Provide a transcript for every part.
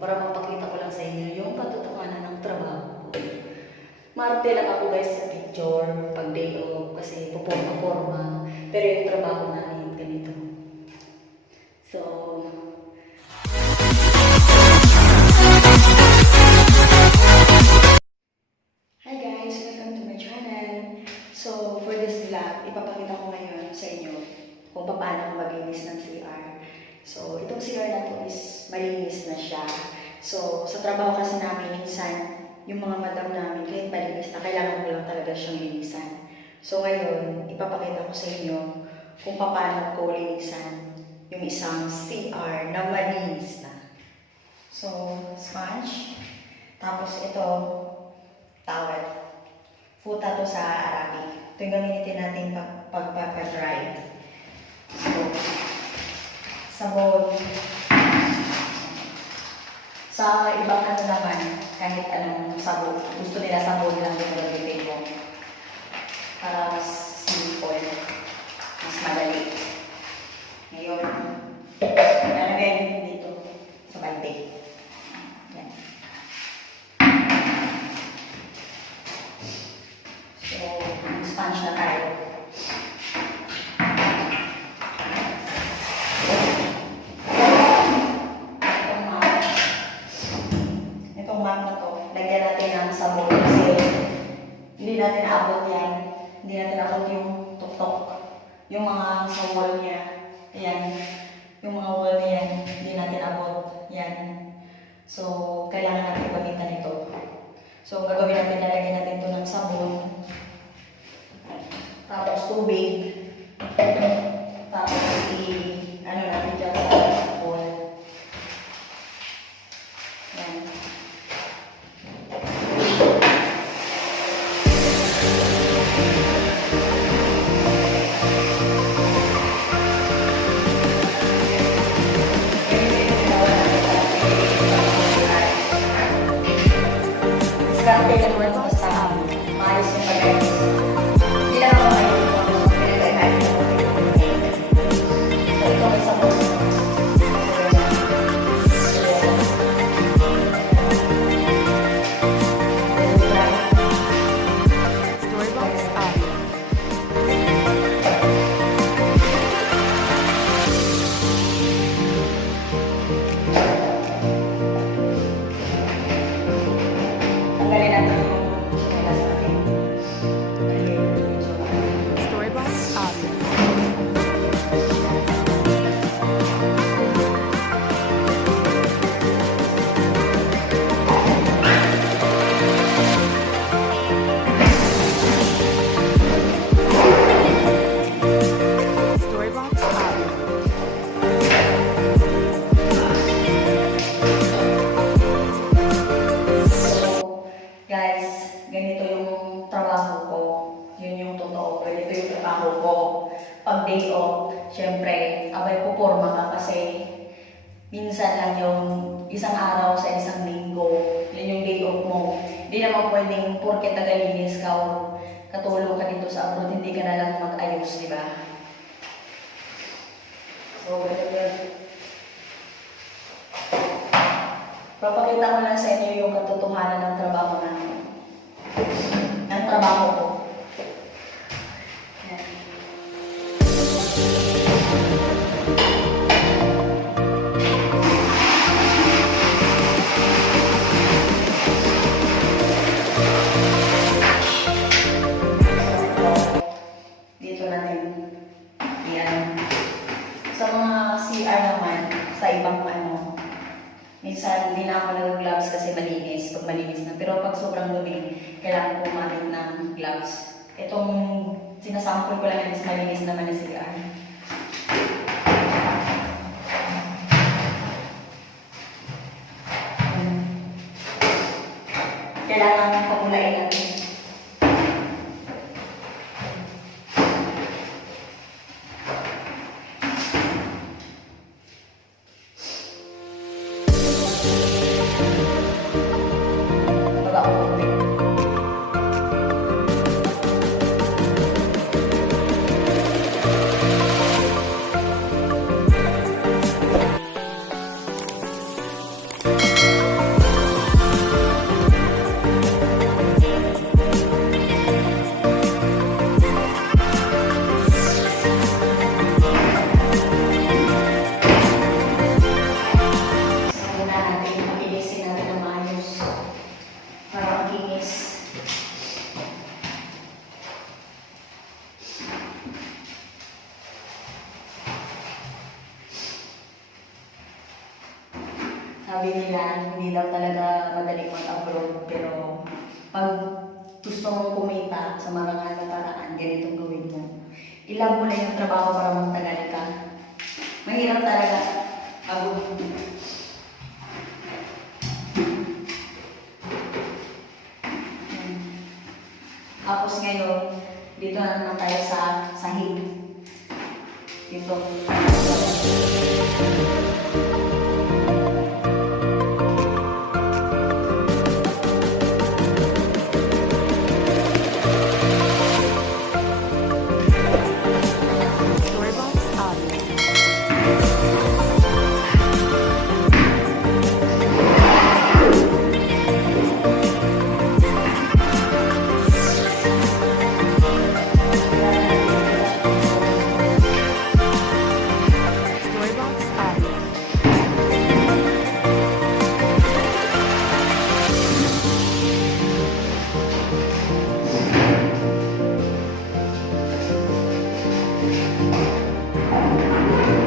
para mapakita ko lang sa inyo yung katotohanan ng trabaho ko. Marte lang ako guys sa picture, pag day off, kasi puporma-porma. Pero yung trabaho namin ganito. So, hi guys! Welcome to my channel. So, for this vlog, ipapakita ko ngayon sa inyo kung paano maglinis ng CR. So, itong CR na to is malinis na siya. So, sa trabaho kasi namin, minsan, yung mga madam namin, kahit malinis na, kailangan ko lang talaga siyang linisan. So, ngayon, ipapakita ko sa inyo kung paano ko linisan yung isang CR na malinis na. So, sponge. Tapos, ito, towel. Futa to sa Arabic. Ito yung gamitin natin pag-dry. So, sabon. Sa ibang ano naman, kahit anong sabon, gusto nila sabon lang yung gamitin mo. Para mas simple, mas madali. Ngayon, nalagay natin dito sa balde. Yan. So, sponge na tayo. Sabon kasi hindi natin naabot yan. Hindi natin naabot yung tuktok. Yung mga sa wall niya. Ayan. Yung mga wall niya, hindi natin abot. Yan. So, kailangan natin gamitan ito. So, gagawin natin, lalagyan natin ito ng sabon. Tapos tubig. Tapos ano natin dyan sa wall. Yan. Diskarte lang mo ito sa maayos yung pag-ayos. Hindi lang ako ngayon ito. Pinag-ayos ko ito. So, ito may sabon. Storybox audio. Tanggalin natin yung chinelas natin. Storybox audio. Storybox audio. So, guys, ganito yung trabaho ko. Yun yung totoo. Ganito yung trabaho ko. Pag day off, syempre, abay puporma ka kasi minsan lang yung isang araw sa isang linggo. Yun yung day off mo. Hindi naman pwedeng porket tagalinis ka o katulong ka dito sa abroad, hindi ka na lang mag-ayos, di ba? So, ganito yun. Papakita ko lang sa inyo yung katotohanan ng trabaho namin. Ng trabaho ko. Yan. Dito natin. Yan. Sa mga CR naman, sa ibang ano, minsan hindi na ako nag-gloves kasi malinis, pag malinis na. Pero pag sobrang dumi, kailangan gumamit ng gloves. Itong sinasample ko lang is malinis naman na CR. Kailangan pamulain natin. Sabi nila, hindi daw talaga madaling mag-abroad, pero pag gusto mong kumita sa marangal na paraan, ganitong gawin mo. Ilab mo na yung trabaho para magtagal ka. Mahirap talaga. Abot. Tapos ngayon, dito na naman tayo sa sahig. Dito. Storybox Audio. Storybox Audio.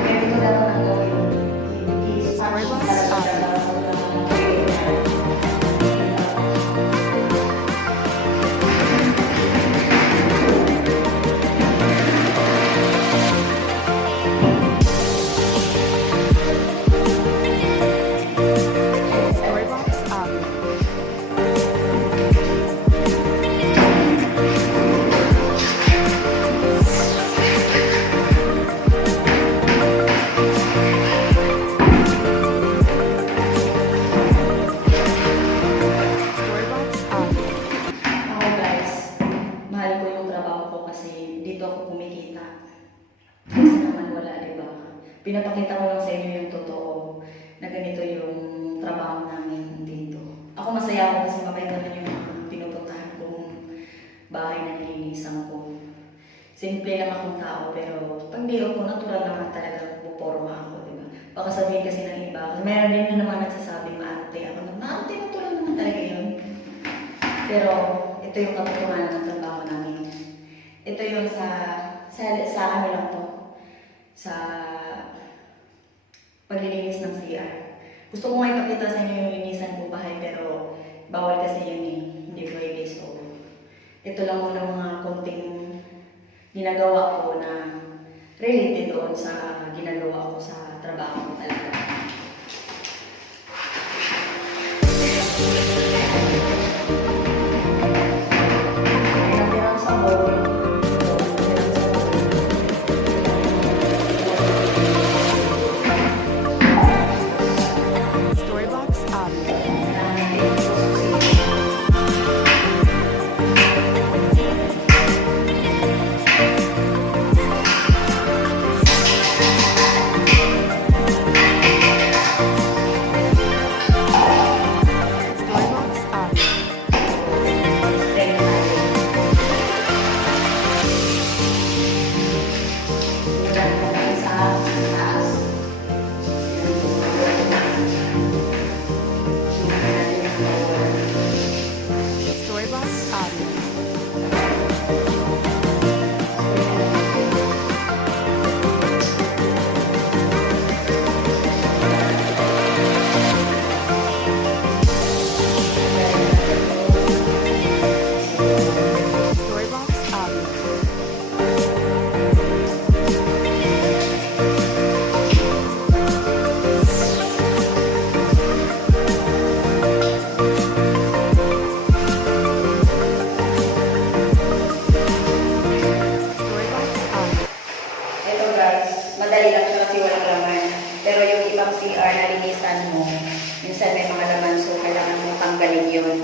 Ganito dapat ang gawin. Storybox Audio. Storybox Audio. Storybox Audio. Ako guys, mahal ko yung trabaho ko kasi dito ako kumikita. Kasi naman wala, di ba? Pinapakita ko lang sa inyo yung totoo na ganito yung trabaho namin dito. Ako masaya ako kasi mabait naman yung mga pinupuntahan kong bahay na nilinisan ko. Simple lang akong tao pero pag di ako natural naman talaga puporma ako, di ba? Baka sabihin kasi ng iba, meron din na naman nagsasabing maarte ako. Maarte, natural naman talaga yun. Pero ito yung katotohanan ng trabaho namin. Ito yung sa ano lang to, sa paglilinis ng CR. Gusto ko nga ipakita sa inyo yung linisan ko bahay pero bawal kasi yun eh, hindi pwede. So, ito lang muna mga konting ginagawa ko na related doon sa ginagawa ko sa trabaho ko talaga. Natira sa bowl. Storybox Audio. Storybox Audio. Storybox Audio. Storybox Audio. Storybox Audio. Ito guys, madali lang siya kasi walang laman. Pero yung ibang CR na linisan mo, minsan may mga laman so kailangan mo tanggalin yun.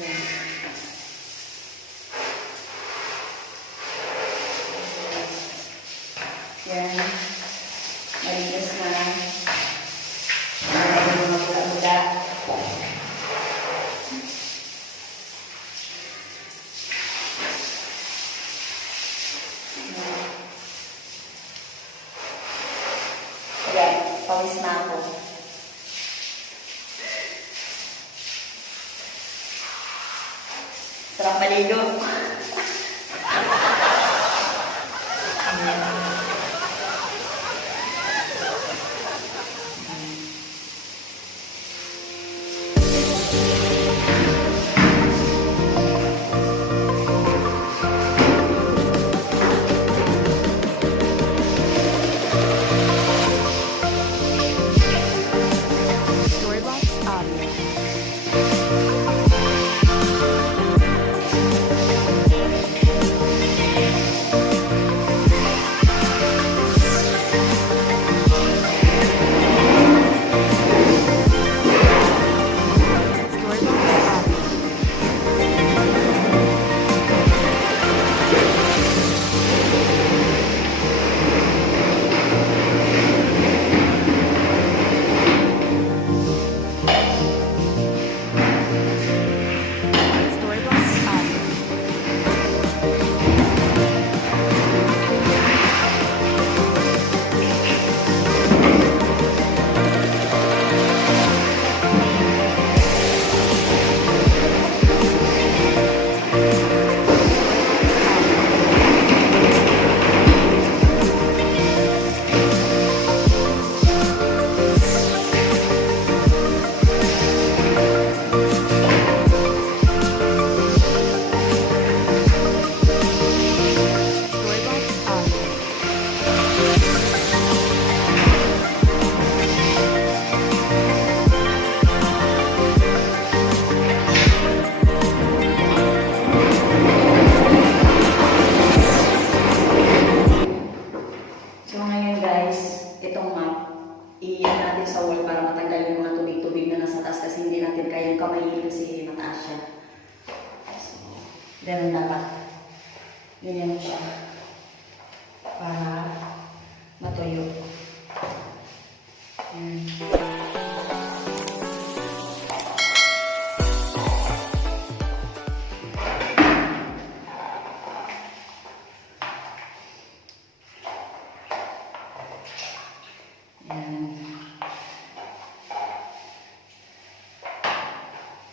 Yan. Yan. Malinis na. Yan yung mga bula-bula. Yan, pawis na ako. Sarap maligo. Ganun dapat. Ganyan mo siya. Para matuyo. Ayan.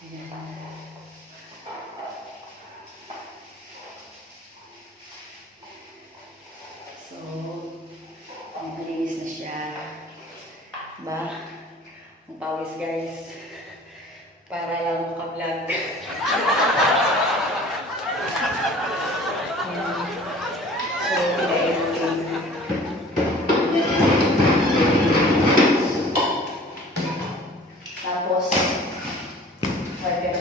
Ayan. So, malinis na siya. Ba? Ang pawis guys. Para lang makablog. Ayan. So, pilayin natin. Tapos, harga.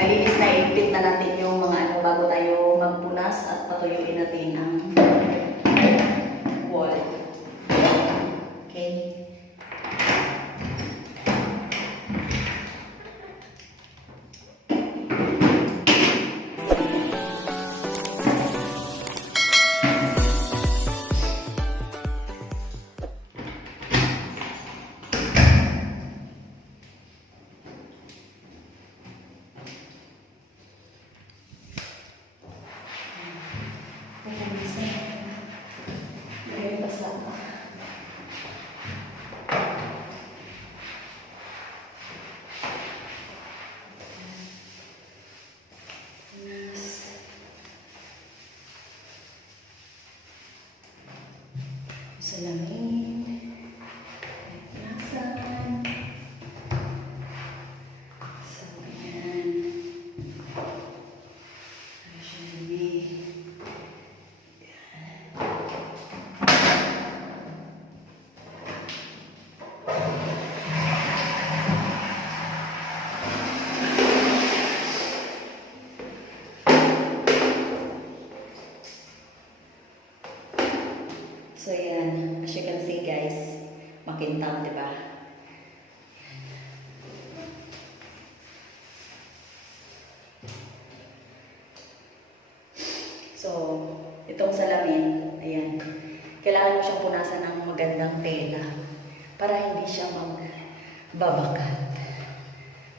Malinis na ipit na natin yung mga ano bago tayo magpunas at patuyuin natin ang wall. Okay? Salamin. Nasan. So, ayan. Actually, so, yan. As you can see, guys, makintab, di ba? So, itong salamin, ayan. Kailangan mo siyang punasan ng magandang tela para hindi siya magbabakat.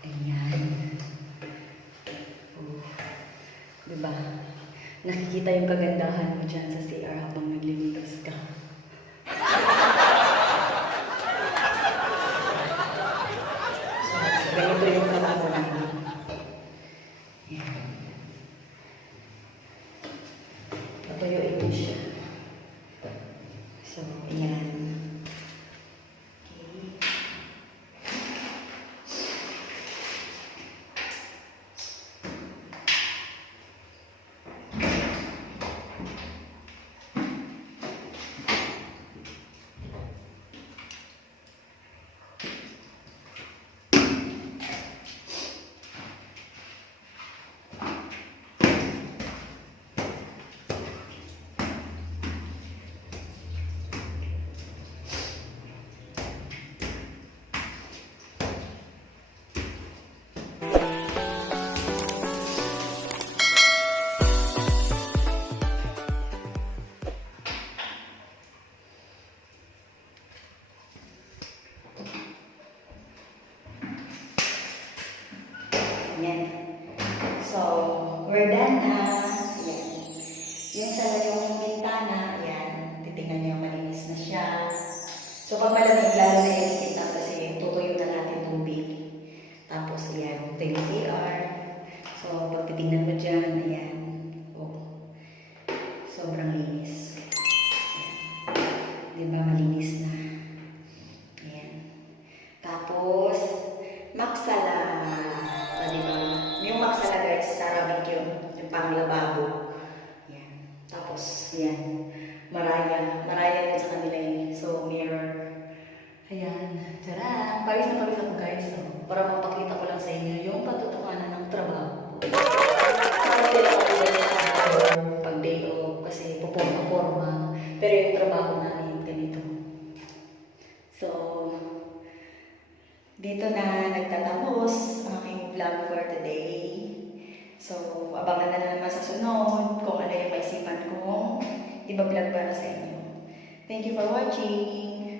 Ayan. Di ba? Nakikita yung kagandahan mo dyan sa CR habang naglilitos ka. So, ganito yung trabaho namin. Ayan. Patuyuin mo siya. So, ayan. Okay. Ayan. So, we're done na. Ayan. Yung sa yung bintana, ayan. Titingnan niyo malinis na siya. So, pag malamig, lalo na yung kita kasi tutuyo na natin tubig. Tapos, ayan. Ito yung CR. So, pag titingnan mo dyan, ayan. Oh. Sobrang linis. Ayan. Diba malinis na? Ayan. maraya din sa kanila eh. So, mirror. Ayan. Tara! Pawis na pawis ako guys. So, para mapakita ko lang sa inyo yung katotohanan ng trabaho. Para hindi lang ako ganyan sa pag day off kasi puporma-porma. Pero yung trabaho namin ganito. So, dito na nagtatapos ang aking vlog for today. So, abangan na naman sa sunod kung ano yung maisipan kong iba-vlog para sa inyo. Thank you for watching!